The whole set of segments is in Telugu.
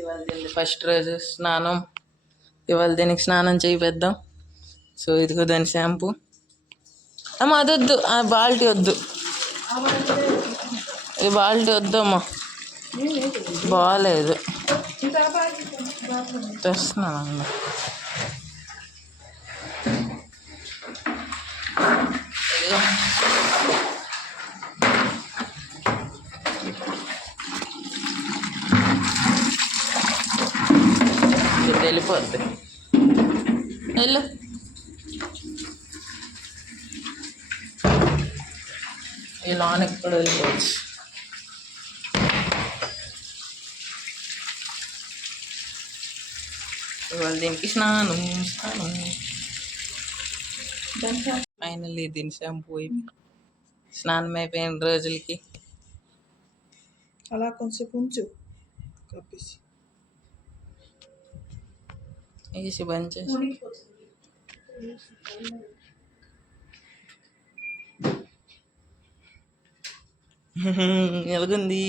ఇవాళ దీనికి ఫస్ట్ రోజు స్నానం. ఇవాళ దీనికి స్నానం చేయిద్దాం. సో ఇదిగో దాని షాంపూ. అమ్మ అదొద్దు, ఆ బాల్టీ వద్దు, ఈ బాల్టీ వద్దమ్మా, బాగాలేదు. తెస్తున్నాను. వెళ్ళిపోద్ది, వెళ్ళు. ఈ లాన్ ఎక్కడ వెళ్ళిపోవచ్చు. ఇవాళ దీనికి స్నానం. ఫైనల్లీ దీని షాంపూ అయిపోయి స్నానం అయిపోయిన రోజులకి అలా కొంచెం ఉంచు, కప్పేసి వేసి బంద్ చేసి. ఎలాగుంది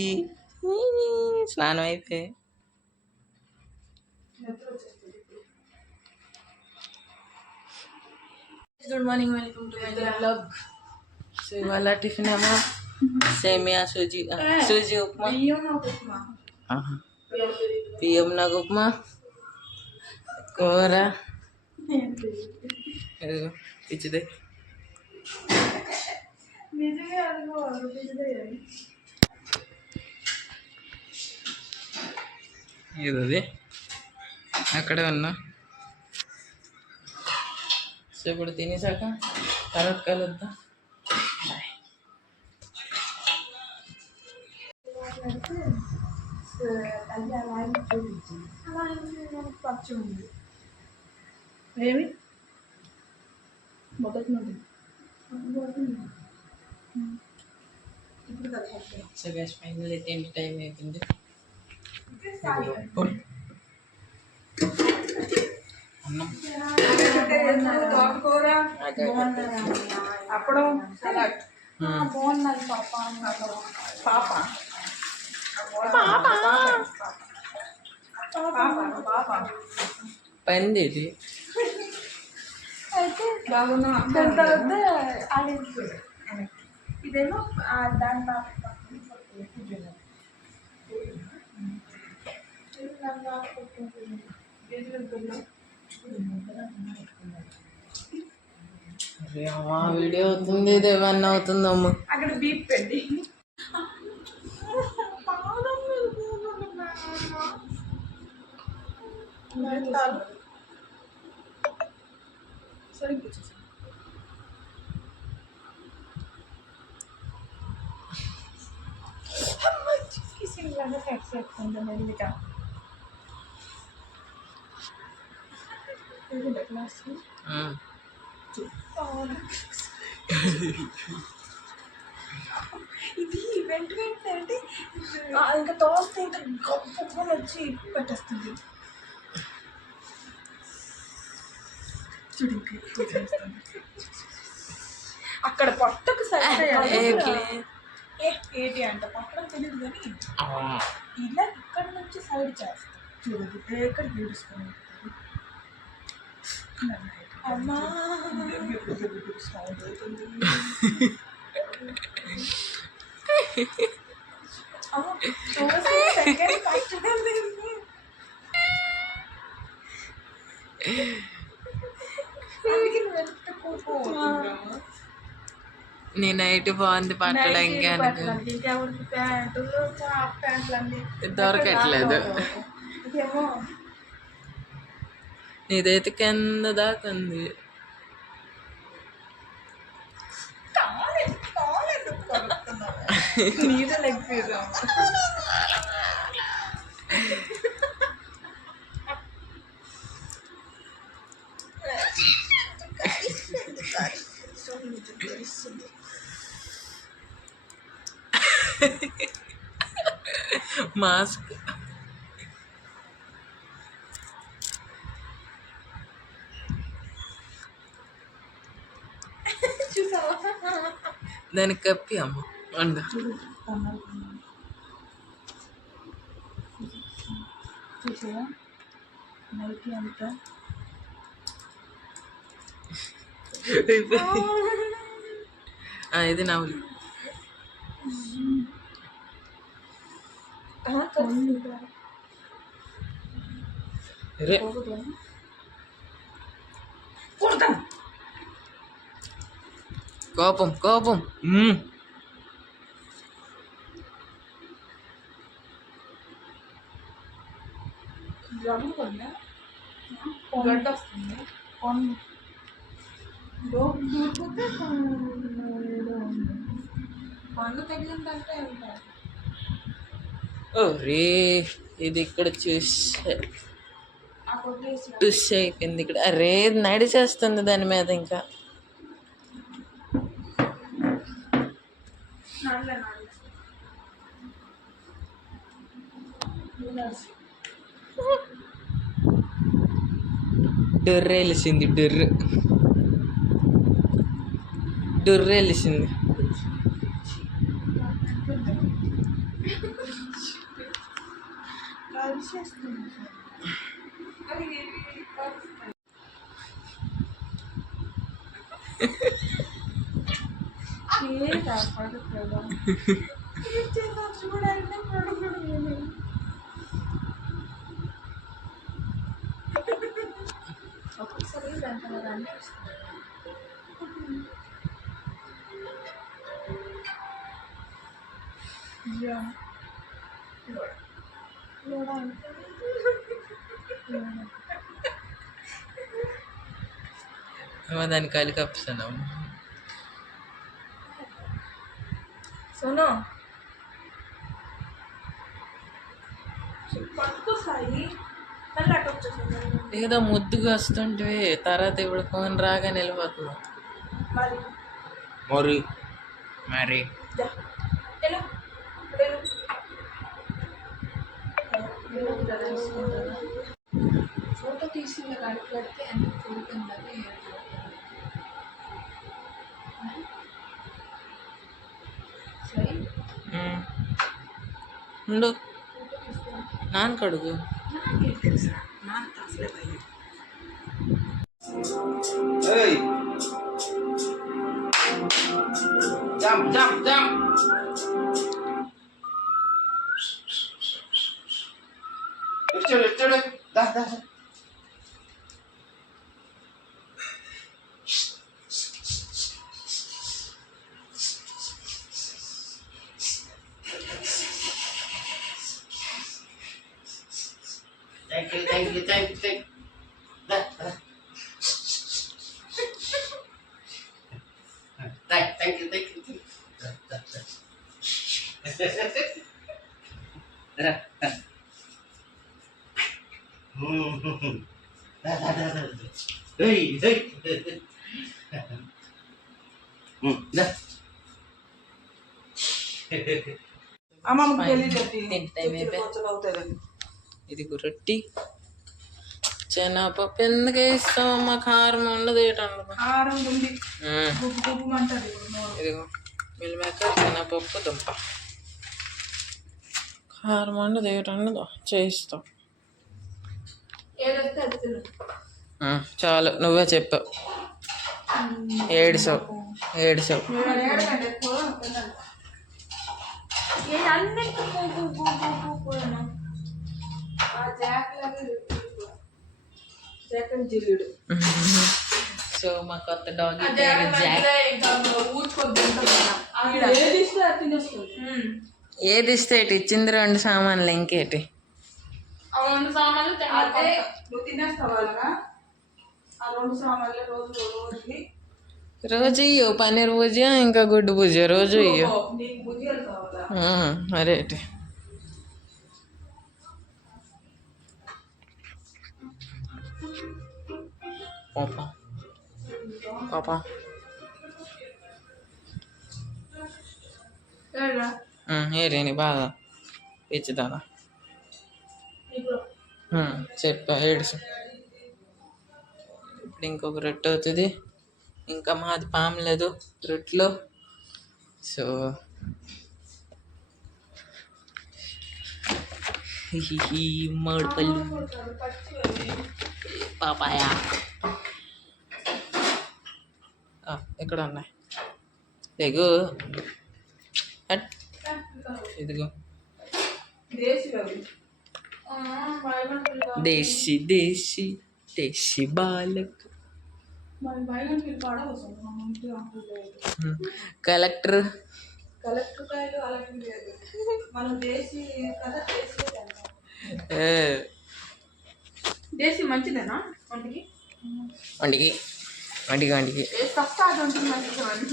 స్నానం అయిపోయి? Good morning, welcome to my blog. So ఇవాళ టిఫిన్ ఏమో సేమియా సూజీ ఉప్మా, బియ్యం నాకు ఉప్మా, కూర పిచ్చిదే. ఇది అక్కడే ఉన్నా. సో ఇప్పుడు తినేసాక తర్వాత కలుద్దాం. ఏమి మొదటి నుండి సో గ్యాస్ ఫైనల్ అయితే ఏంటి టైం అయిపోయింది. అన్నం, తోటకూర, అప్పడం, సలాడ్ బాగున్నది. పాప పంది ఇది. అయితే బాగున్నా. ఇదేమో దాని పాప వీడియో అవుతుంది, ఇది ఏమన్నా అవుతుందమ్మ. అక్కడ బీప్ పెట్టి మెల్లిగా ఇది వెంట వెంటనే అంటే ఇంకా తోస్తే ఇంకా గొప్ప వచ్చి పెట్టేస్తుంది. అక్కడ పొట్టకు సరే ఏంటి అంట పక్కన తెలియదు కానీ ఇలా ఇక్కడ నుంచి సైడ్ చేస్తాం. చూడదు ఎక్కడ చూపిస్తుంది. అమ్మా సౌండ్ అవుతుంది. నీ నైట్ బాగుంది పట్టడానికి దొరకట్లేదు. నీదైతే కింద దాకా ఉంది. నీదే లెగ్ పీస్ మాస్క్ దానికి కప్పి అమ్మ వండు. చూసారా నైట్ అంతా ఇది నవ్వులు. రే కోపం కోపం. గడ్డ వస్తుంది పండు తగిలిందంటే ఓ రే ఇది ఇక్కడ టుష్ అయిపోయింది ఇక్కడ. అరే నడిచేస్తుంది దాని మీద ఇంకా. డొర్రేలిసింది డొర్రేలిసింది. ఒక్కొక్కసారి దాంట్లో దాని కాలి కప్పిస్తున్నావు. సోను పట్టుకో సాయి మళ్ళీ అటు వచ్చేసాను. ఏదో ముద్దుగా వస్తుంటే తర్వాత ఇప్పుడు ఫోన్ రాగా వెళ్ళిపోతున్నావు. మరి మరి ఫోటో తీసి అడిగి పెడితే ఎందుకు చూడుతుందని సరే ఉండు నాన్న కడుగు. తెలుసా నాన్న అసలే భయం. Jump, jump, jump. Lift. Da. Thank you. Da. Thank you. Da. Hey. అమ్మమ్మకి తెలియదు ఇది రొట్టి శనగపప్పు ఎందుకు వేస్తాం అమ్మ? కారం ఉండదు ఏటండి. కారం ఉంది అంటది. ఇదిగో మిల్లిమేకర్ శనగపప్పు దుంప. కారం ఉండదు ఏటండదు చేయిస్తాం. చాలు నువ్వే చెప్పావు. ఏడుసావు. సో మా కొత్త డాగ్ పేరు జాక్. ఏది ఇస్తే ఇచ్చింది 2 సామాన్లు ఇంకేటి. రోజు ఇయ్యో పన్నీర్ భుజియా ఇంకా గుడ్డు భుజియా రోజు ఇయ్యో. అరేటి పాపా ఏరేని బాగా ఇచ్చిదాదా చెప్పా ఏడుసు. ఇప్పుడు ఇంకొక రొట్టె అవుతుంది. ఇంకా మాది పామలేదు రొట్టెలో. సో హిహిహి మామిడిపళ్ళు పాపాయ ఎక్కడ ఉన్నాయి ఎగు ఇదిగో దేశీ దేశీ దేశీ బాలక్ కలెక్టర్ కలెక్టర్ కాయలు అలాంటి లేదు మనం దేశీ కదా దేశీ దేశీ మంచిదేనా వంటికి వంటికి వంటికి వంటికి ఫస్ట్ అది ఉంటుంది మంచిది అది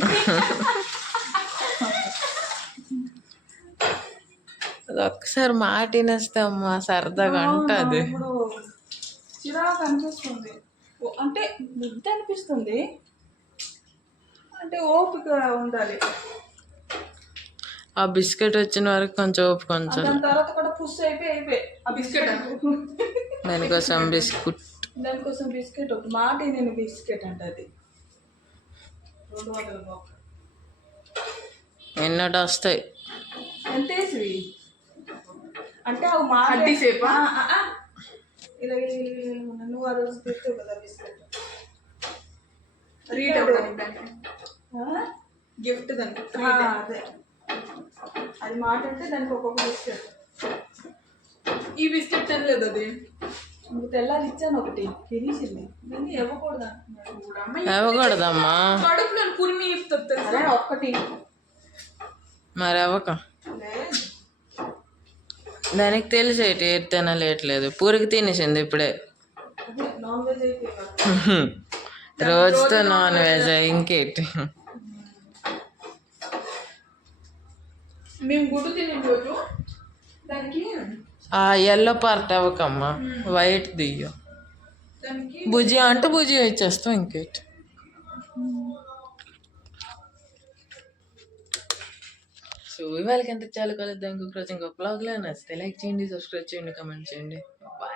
ఒక్కసారి మాట వినేస్తామ్మా సరదాగా అంటది ఇప్పుడు చిరాకు అనిపిస్తుంది అంటే ముద్ద అనిపిస్తుంది అంటే ఓపిక ఉండాలి ఆ బిస్కెట్ వచ్చిన వరకు కొంచెం ఓపిక కొంచెం దాని తర్వాత కూడా పుష్ అయిపోయి ఆ బిస్కెట్ దానికోసం బిస్కుట్ దానికోసం బిస్కెట్ ఒక మాట నేను బిస్కెట్ అంటే అది 200 రూపాయలు ఎన్నోటి వస్తాయి ఎంత వేసివి అంటే అవి మాట సేపా ఇలా నువ్వు ఆ రోజు తెచ్చావు కదా బిస్కెట్ గిఫ్ట్ దానికి అదే అది మాట అంటే దానికి ఒక్కొక్క బిస్కెట్ ఈ బిస్కెట్ తినలేదు అది ఇంక తెల్లారి ఇచ్చాను ఒకటి తినేసింది దీన్ని ఇవ్వకూడదు ఇవ్వకూడదమ్మా కడుపులో కురిమి అదే ఒక్కటి మరి అవ్వక దానికి తెలిసేటి ఏది తినలేట్లేదు పూరికి తినేసింది ఇప్పుడే అదే నాన్ వెజ్ అయిపోయింది రోజుతో నాన్ వెజ్ ఇంకేటి మేము గుడ్డు తినే రోజు దానికి ఆ ఎల్లో పార్ట్ అవ్వకమ్మా వైట్ దియ్యు దానికి భుజియా అంటే భుజియా ఇచ్చేస్తాం ఇంకేటి సో ఇవాళకి ఎంత చాలు కలుద్దాం ఇంకొక రోజు ఇంకొక బ్లాగ్లో నచ్చితే లైక్ చేయండి సబ్స్క్రైబ్ చేయండి కామెంట్ చేయండి బాయ్